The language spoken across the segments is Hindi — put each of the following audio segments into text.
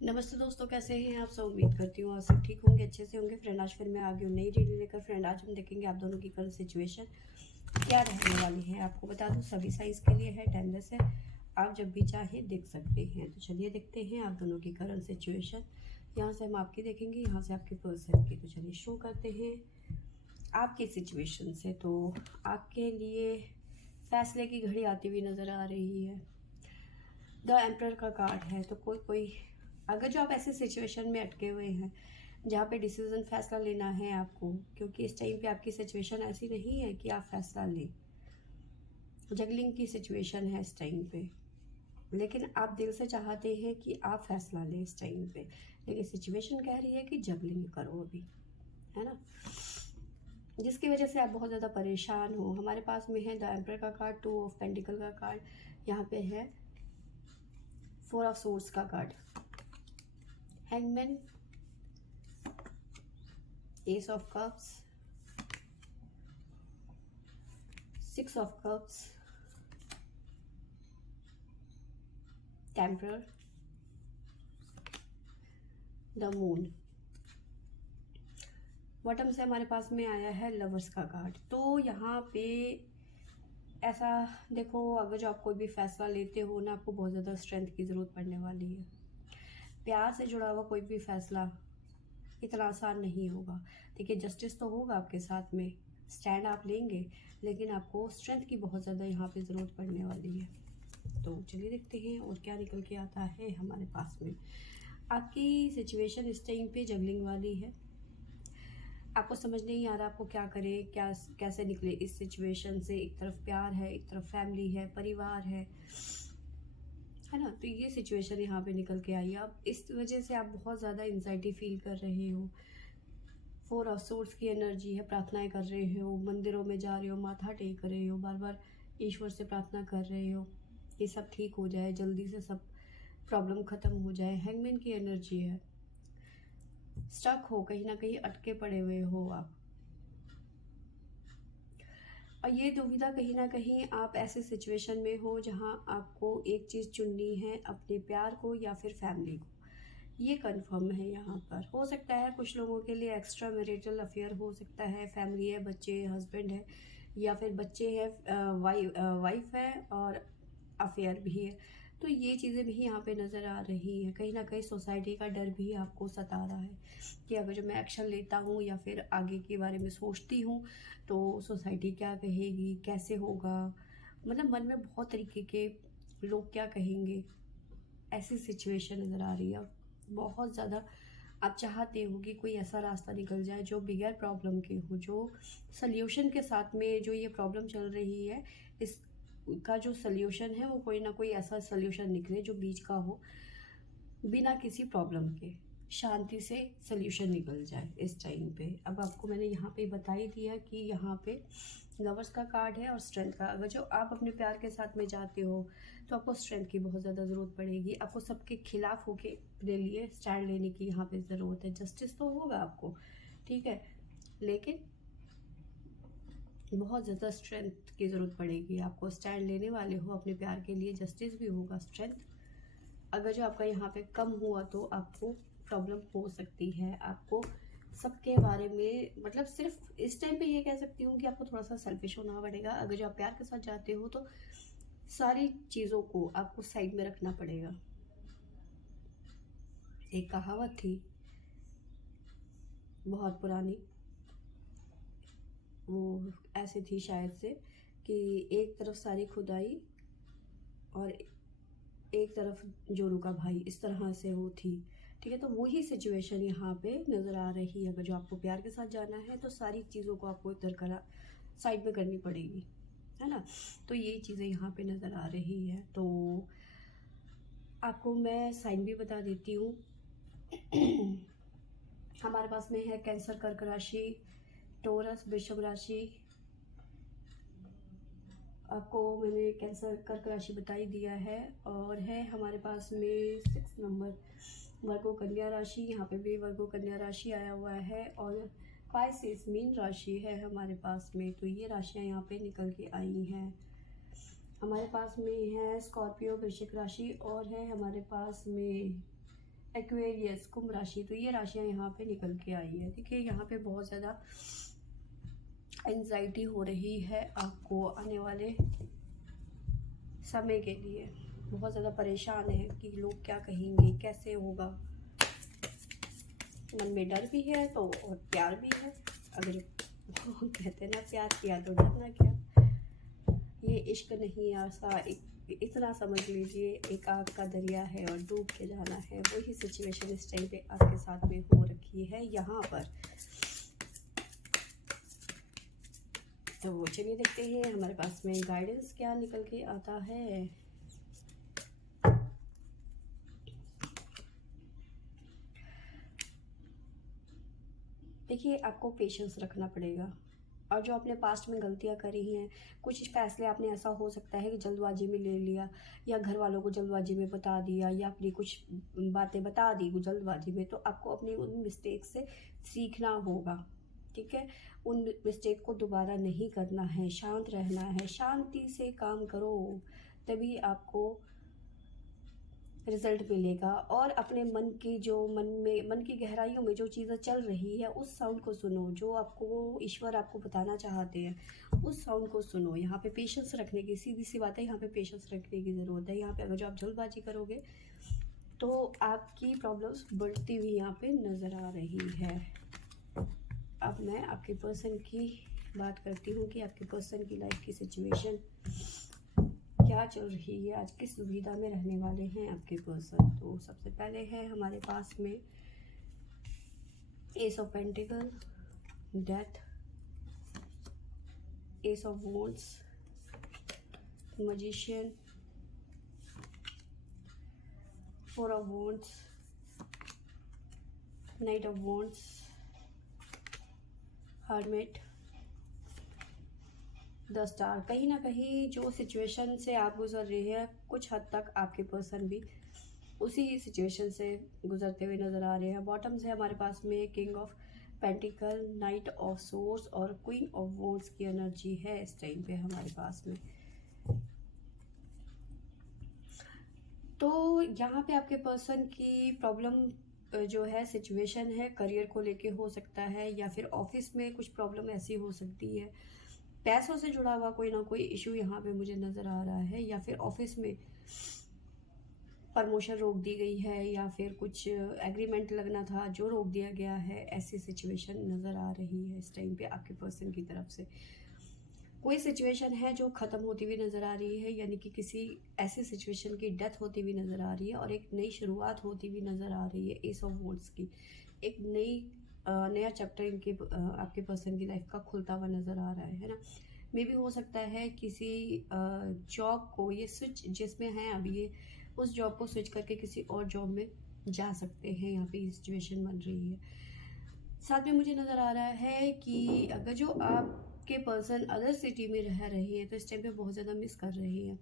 नमस्ते दोस्तों, कैसे हैं आप सब। उम्मीद करती हूँ आप सब ठीक होंगे, अच्छे से होंगे। फ्रेंड आज फिर मैं आ गई हूँ नई रील लेकर। फ्रेंड आज हम देखेंगे आप दोनों की करंट सिचुएशन क्या रहने वाली है। आपको बता दूँ सभी साइज के लिए है, टाइमलेस है, आप जब भी चाहे देख सकते हैं। तो चलिए देखते हैं आप दोनों की करंट सिचुएशन। यहाँ से हम आपकी देखेंगे, यहाँ से आपके पर्सन की। तो चलिए शुरू करते हैं आपकी सिचुएशन से। तो आपके लिए फैसले की घड़ी आती हुई नज़र आ रही है। द एम्परर का कार्ड है। तो कोई अगर जो आप ऐसे सिचुएशन में अटके हुए हैं जहाँ पे डिसीजन फैसला लेना है आपको, क्योंकि इस टाइम पे आपकी सिचुएशन ऐसी नहीं है कि आप फैसला लें। जगलिंग की सिचुएशन है इस टाइम पे, लेकिन आप दिल से चाहते हैं कि आप फैसला लें इस टाइम पे, लेकिन सिचुएशन कह रही है कि जगलिंग करो अभी, है ना, जिसकी वजह से आप बहुत ज़्यादा परेशान हो। हमारे पास में है द एम्परर का कार्ड, 2 ऑफ पेंटिकल का कार्ड, यहाँ पे है 4 ऑफ सोर्ड्स का card, hangman, ace of cups, 6 of cups, टेम्परर, द मून। बॉटम से हमारे पास में आया है लवर्स का कार्ड। तो यहाँ पे ऐसा देखो, अगर जो आप कोई भी फैसला लेते हो ना, आपको बहुत ज़्यादा स्ट्रेंथ की ज़रूरत पड़ने वाली है। प्यार से जुड़ा हुआ कोई भी फैसला इतना आसान नहीं होगा। देखिए, जस्टिस तो होगा आपके साथ में, स्टैंड आप लेंगे, लेकिन आपको स्ट्रेंथ की बहुत ज़्यादा यहाँ पे ज़रूरत पड़ने वाली है। तो चलिए देखते हैं और क्या निकल के आता है हमारे पास में। आपकी सिचुएशन इस टाइम पे जगलिंग वाली है। आपको समझ नहीं आ रहा आपको क्या करें, क्या कैसे निकले इस सिचुएशन से। एक तरफ प्यार है, एक तरफ फैमिली है, परिवार है ना। तो ये सिचुएशन यहाँ पे निकल के आई है। अब इस वजह से आप बहुत ज़्यादा एंजाइटी फील कर रहे हो। 4 ऑफ सोर्ड्स की एनर्जी है, प्रार्थनाएं कर रहे हो, मंदिरों में जा रहे हो, माथा टेक रहे हो, बार बार ईश्वर से प्रार्थना कर रहे हो कि सब ठीक हो जाए, जल्दी से सब प्रॉब्लम ख़त्म हो जाए। हैंगमैन की एनर्जी है, स्टक हो, कहीं ना कहीं अटके पड़े हुए हो आप। और ये दुविधा कहीं ना कहीं आप ऐसे सिचुएशन में हो जहां आपको एक चीज़ चुननी है, अपने प्यार को या फिर फैमिली को। ये कंफर्म है यहाँ पर। हो सकता है कुछ लोगों के लिए एक्स्ट्रा मैरिटल अफेयर हो सकता है, फैमिली है, बच्चे, हस्बैंड है, या फिर बच्चे हैं, वाइफ है और अफेयर भी है। तो ये चीज़ें भी यहाँ पे नज़र आ रही हैं। कहीं ना कहीं सोसाइटी का डर भी आपको सता रहा है कि अगर जो मैं एक्शन लेता हूँ या फिर आगे के बारे में सोचती हूँ तो सोसाइटी क्या कहेगी, कैसे होगा। मतलब मन में बहुत तरीके के लोग क्या कहेंगे, ऐसी सिचुएशन नज़र आ रही है। बहुत ज़्यादा आप चाहते हो कि कोई ऐसा रास्ता निकल जाए जो बिगैर प्रॉब्लम के हो, जो सल्यूशन के साथ में जो ये प्रॉब्लम चल रही है इसका जो सल्यूशन है वो कोई ना कोई ऐसा सल्यूशन निकले जो बीच का हो, बिना किसी प्रॉब्लम के शांति से सल्यूशन निकल जाए इस टाइम पे। अब आपको मैंने यहाँ पे बता ही दिया कि यहाँ पे लवर्स का कार्ड है और स्ट्रेंथ का। अगर जो आप अपने प्यार के साथ में जाते हो तो आपको स्ट्रेंथ की बहुत ज़्यादा ज़रूरत पड़ेगी। आपको सबके खिलाफ होके अपने लिए स्टैंड लेने की यहाँ पे ज़रूरत है। जस्टिस तो होगा आपको, ठीक है, लेकिन बहुत ज़्यादा स्ट्रेंथ की ज़रूरत पड़ेगी आपको। स्टैंड लेने वाले हो अपने प्यार के लिए, जस्टिस भी होगा, स्ट्रेंथ। अगर जो आपका यहाँ पे कम हुआ तो आपको प्रॉब्लम हो सकती है। आपको सबके बारे में, मतलब सिर्फ इस टाइम पे ये कह सकती हूँ कि आपको थोड़ा सा सेल्फिश होना पड़ेगा। अगर जो आप प्यार के साथ जाते हो तो सारी चीज़ों को आपको साइड में रखना पड़ेगा। एक कहावत थी बहुत पुरानी, वो ऐसे थी शायद से कि एक तरफ सारी खुदाई और एक तरफ जोरू का भाई, इस तरह से वो थी। ठीक है, तो वही सिचुएशन यहाँ पे नज़र आ रही है। अगर जो आपको प्यार के साथ जाना है तो सारी चीज़ों को आपको इधर करा साइड में करनी पड़ेगी, है ना। तो ये चीज़ें यहाँ पे नज़र आ रही है। तो आपको मैं साइन भी बता देती हूँ। हमारे पास में है कैंसर, कर्क राशि, टोरस, वृषभ राशि। आपको मैंने कैंसर, कर्क राशि बता ही दिया है। और है हमारे पास में 6 नंबर वर्गो कन्या राशि, यहाँ पे भी वर्गो कन्या राशि आया हुआ है। और पाइसेस मीन राशि है हमारे पास में। तो ये राशियाँ यहाँ पे निकल के आई हैं। हमारे पास में है स्कॉर्पियो, वृश्चिक राशि, और है हमारे पास में एक्वेरियस, कुंभ राशि, तो ये राशियाँ यहाँ पे निकल के आई है। देखिए यहाँ पे बहुत ज़्यादा एंजाइटी हो रही है आपको आने वाले समय के लिए। बहुत ज़्यादा परेशान है कि लोग क्या कहेंगे, कैसे होगा। मन में डर भी है तो और प्यार भी है। अगर वो कहते हैं ना प्यार किया तो डरना क्या। ये इश्क नहीं आसा, इतना समझ लीजिए एक आग का दरिया है और डूब के जाना है। वही सिचुएशन इस टाइम पे आपके साथ में हो रखी है यहाँ पर। तो चलिए देखते हैं हमारे पास में गाइडेंस क्या निकल के आता है। देखिए आपको पेशेंस रखना पड़ेगा, और जो आपने पास्ट में गलतियां करी हैं, कुछ फैसले आपने ऐसा हो सकता है कि जल्दबाजी में ले लिया, या घर वालों को जल्दबाजी में बता दिया, या अपनी कुछ बातें बता दी जल्दबाजी में। तो आपको अपनी उन मिस्टेक से सीखना होगा, ठीक है। उन मिस्टेक को दोबारा नहीं करना है, शांत रहना है, शांति से काम करो, तभी आपको रिजल्ट मिलेगा। और अपने मन की जो मन की गहराइयों में जो चीज़ें चल रही है उस साउंड को सुनो, जो आपको ईश्वर आपको बताना चाहते हैं उस साउंड को सुनो। यहाँ पे पेशेंस रखने की, सीधी सी बात है, यहाँ पे पेशेंस रखने की ज़रूरत है। यहाँ पे अगर जो आप जल्दबाजी करोगे तो आपकी प्रॉब्लम्स बढ़ती हुई यहाँ पे नज़र आ रही है। अब मैं आपके पर्सन की बात करती हूँ कि आपके पर्सन की लाइफ की सिचुएशन क्या चल रही है, आज किस दुविधा में रहने वाले हैं आपके पर्सन। तो सबसे पहले है हमारे पास में S of pentacle, death, S of wands, magician, four of wands, night of wands, hermit, the star. कहीं ना कहीं जो सिचुएशन से आप गुजर रहे हैं, कुछ हद तक आपके पर्सन भी उसी सिचुएशन से गुजरते हुए नज़र आ रहे हैं। बॉटम से हमारे पास में king of pentacle, night of source और क्वीन ऑफ वॉन्ड्स की एनर्जी है इस टाइम पे हमारे पास में। तो यहाँ पे आपके पर्सन की प्रॉब्लम जो है, सिचुएशन है, करियर को लेके हो सकता है, या फिर ऑफिस में कुछ प्रॉब्लम ऐसी हो सकती है, पैसों से जुड़ा हुआ कोई ना कोई इशू यहाँ पे मुझे नज़र आ रहा है, या फिर ऑफिस में प्रमोशन रोक दी गई है, या फिर कुछ एग्रीमेंट लगना था जो रोक दिया गया है। ऐसी सिचुएशन नज़र आ रही है इस टाइम पे आपके पर्सन की तरफ से। कोई सिचुएशन है जो ख़त्म होती हुई नज़र आ रही है, यानी कि किसी ऐसी सिचुएशन की डेथ होती हुई नज़र आ रही है और एक नई शुरुआत होती हुई नज़र आ रही है। एस ऑफ वॉन्ड्स की एक नया चैप्टर इनके आपके पर्सन की लाइफ का खुलता हुआ नज़र आ रहा है ना। मे भी हो सकता है किसी जॉब को ये स्विच जिसमें हैं अभी, ये उस जॉब को स्विच करके किसी और जॉब में जा सकते हैं। यहाँ पे ये सिचुएशन बन रही है। साथ में मुझे नज़र आ रहा है कि अगर जो आपके पर्सन अदर सिटी में रह रहे हैं तो इस टाइम पे बहुत ज़्यादा मिस कर रहे हैं।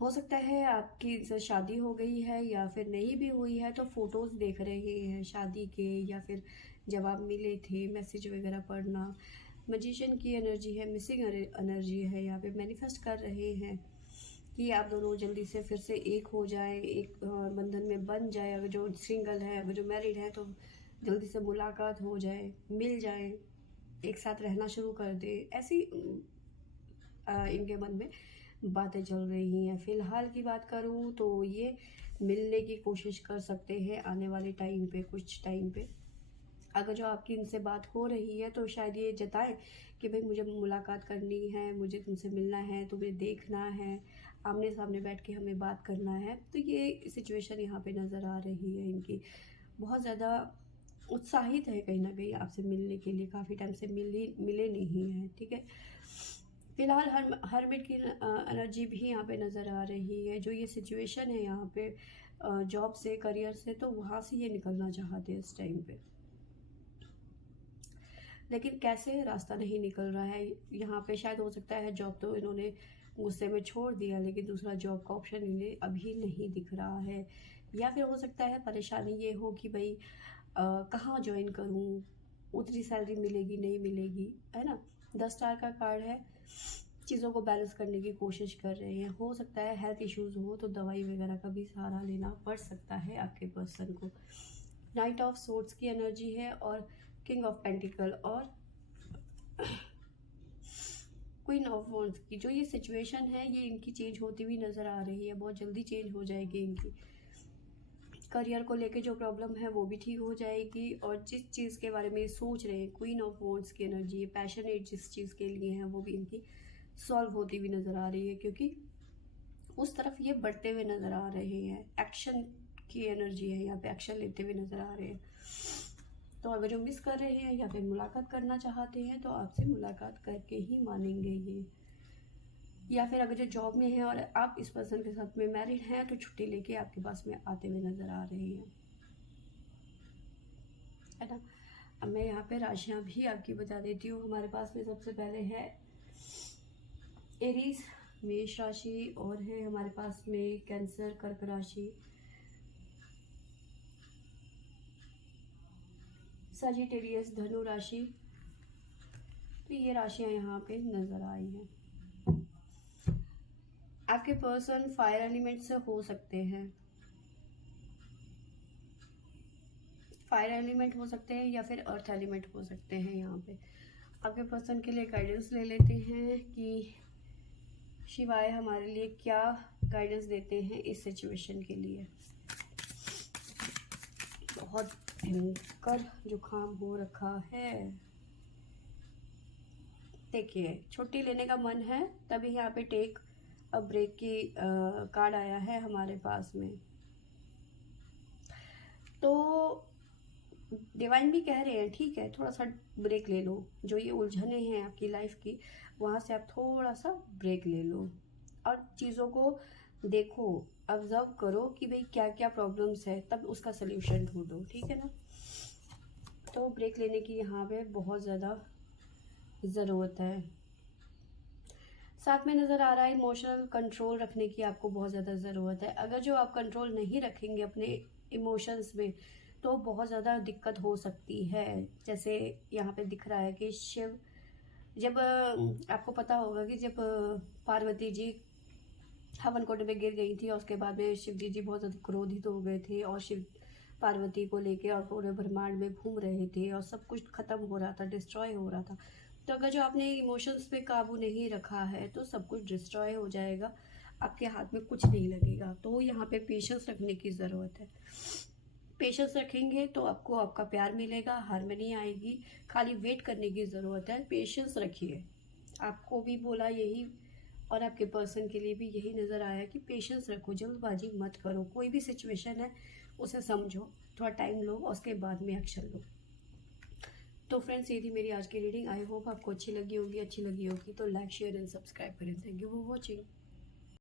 हो सकता है आपकी इनसे शादी हो गई है, या फिर नहीं भी हुई है तो फोटोज़ देख रहे हैं शादी के, या फिर जब आप मिले थे मैसेज वगैरह पढ़ना। मैजिशियन की एनर्जी है, मिसिंग एनर्जी है, यहाँ पे मैनिफेस्ट कर रहे हैं कि आप दोनों जल्दी से फिर से एक हो जाए, एक बंधन में बन जाए। अगर जो सिंगल है, अगर जो मैरिड है तो जल्दी से मुलाकात हो जाए, मिल जाए, एक साथ रहना शुरू कर दे। ऐसी इनके मन में बातें चल रही हैं। फ़िलहाल की बात करूँ तो ये मिलने की कोशिश कर सकते हैं आने वाले टाइम पे, कुछ टाइम पे। अगर जो आपकी इनसे बात हो रही है तो शायद ये जताएं कि भाई मुझे मुलाकात करनी है, मुझे तुमसे मिलना है, तुम्हें देखना है, आमने सामने बैठ के हमें बात करना है। तो ये सिचुएशन यहाँ पे नज़र आ रही है इनकी। बहुत ज़्यादा उत्साहित है कहीं ना कहीं आपसे मिलने के लिए, काफ़ी टाइम से मिले नहीं हैं, ठीक है। फिलहाल हर्मिट की एनर्जी भी यहाँ पे नज़र आ रही है। जो ये सिचुएशन है यहाँ पे जॉब से, करियर से, तो वहाँ से ये निकलना चाहते हैं इस टाइम पे, लेकिन कैसे रास्ता नहीं निकल रहा है। यहाँ पे शायद हो सकता है जॉब तो इन्होंने गुस्से में छोड़ दिया, लेकिन दूसरा जॉब का ऑप्शन इन्हें अभी नहीं दिख रहा है। या फिर हो सकता है परेशानी ये हो कि भाई कहाँ ज्वाइन करूँ, उतनी सैलरी मिलेगी नहीं मिलेगी, है ना। 10 स्टार का कार्ड है, चीज़ों को बैलेंस करने की कोशिश कर रहे हैं। हो सकता है हेल्थ इश्यूज़ हो तो दवाई वगैरह का भी सहारा लेना पड़ सकता है आपके पर्सन को। नाइट ऑफ सोर्ड्स की एनर्जी है और किंग ऑफ पेंटिकल और क्वीन ऑफ वॉन्ड्स की जो ये सिचुएशन है ये इनकी चेंज होती हुई नज़र आ रही है। बहुत जल्दी चेंज हो जाएगी इनकी। करियर को लेके जो प्रॉब्लम है वो भी ठीक हो जाएगी और जिस चीज़ के बारे में सोच रहे हैं, क्वीन ऑफ वॉन्ड्स की एनर्जी, पैशनेट जिस चीज़ के लिए है वो भी इनकी सॉल्व होती हुई नज़र आ रही है, क्योंकि उस तरफ ये बढ़ते हुए नज़र आ रहे हैं। एक्शन की एनर्जी है, यहाँ पे एक्शन लेते हुए नज़र आ रहे हैं। तो अगर जो मिस कर रहे हैं या फिर मुलाकात करना चाहते हैं तो आपसे मुलाकात करके ही मानेंगे ये। या फिर अगर जो जॉब में है और आप इस पर्सन के साथ में मैरिड हैं तो छुट्टी लेके आपके पास में आते हुए नज़र आ रहे हैं, है ना। अब मैं यहाँ पे राशियाँ भी आपकी बता देती हूँ। हमारे पास में सबसे पहले है एरीज मेष राशि और है हमारे पास में कैंसर कर्क राशि, सजिटेरियस धनु राशि। तो ये राशियाँ यहाँ पे नज़र आई हैं। आपके पर्सन फायर एलिमेंट से हो सकते हैं, फायर एलिमेंट हो सकते हैं या फिर अर्थ एलिमेंट हो सकते हैं। यहाँ पे आपके पर्सन के लिए गाइडेंस ले लेते हैं कि शिवाय हमारे लिए क्या गाइडेंस देते हैं इस सिचुएशन के लिए। बहुत भयंकर जुकाम हो रखा है। देखिए, छुट्टी लेने का मन है तभी यहाँ पे टेक अ ब्रेक की कार्ड आया है हमारे पास में। तो डिवाइन भी कह रहे हैं ठीक है, थोड़ा सा ब्रेक ले लो। जो ये उलझने हैं आपकी लाइफ की, वहाँ से आप थोड़ा सा ब्रेक ले लो और चीज़ों को देखो, ऑब्जर्व करो कि भाई क्या क्या प्रॉब्लम्स है, तब उसका सल्यूशन ढूंढो, ठीक है ना। तो ब्रेक लेने की यहाँ पे बहुत ज़्यादा ज़रूरत है। साथ में नज़र आ रहा है इमोशनल कंट्रोल रखने की आपको बहुत ज़्यादा ज़रूरत है। अगर जो आप कंट्रोल नहीं रखेंगे अपने इमोशंस में तो बहुत ज़्यादा दिक्कत हो सकती है। जैसे यहाँ पे दिख रहा है कि शिव, जब आपको पता होगा कि जब पार्वती जी हवन कुंड में गिर गई थी और उसके बाद में शिव जी बहुत ज़्यादा क्रोधित हो गए थे और शिव पार्वती को लेके और पूरे ब्रह्मांड में घूम रहे थे और सब कुछ ख़त्म हो रहा था, डिस्ट्रॉय हो रहा था। तो अगर जो आपने इमोशंस पे काबू नहीं रखा है तो सब कुछ डिस्ट्रॉय हो जाएगा, आपके हाथ में कुछ नहीं लगेगा। तो यहाँ पे पेशेंस रखने की ज़रूरत है। पेशेंस रखेंगे तो आपको आपका प्यार मिलेगा, हार्मनी आएगी। खाली वेट करने की ज़रूरत है, पेशेंस रखिए। आपको भी बोला यही और आपके पर्सन के लिए भी यही नज़र आया कि पेशेंस रखो, जल्दबाजी मत करो। कोई भी सिचुएशन है उसे समझो, थोड़ा टाइम लो और उसके बाद में एक्शन लो। तो फ्रेंड्स, ये थी मेरी आज की रीडिंग। आई होप आपको अच्छी लगी होगी तो लाइक शेयर एंड सब्सक्राइब करें। Thank you for watching.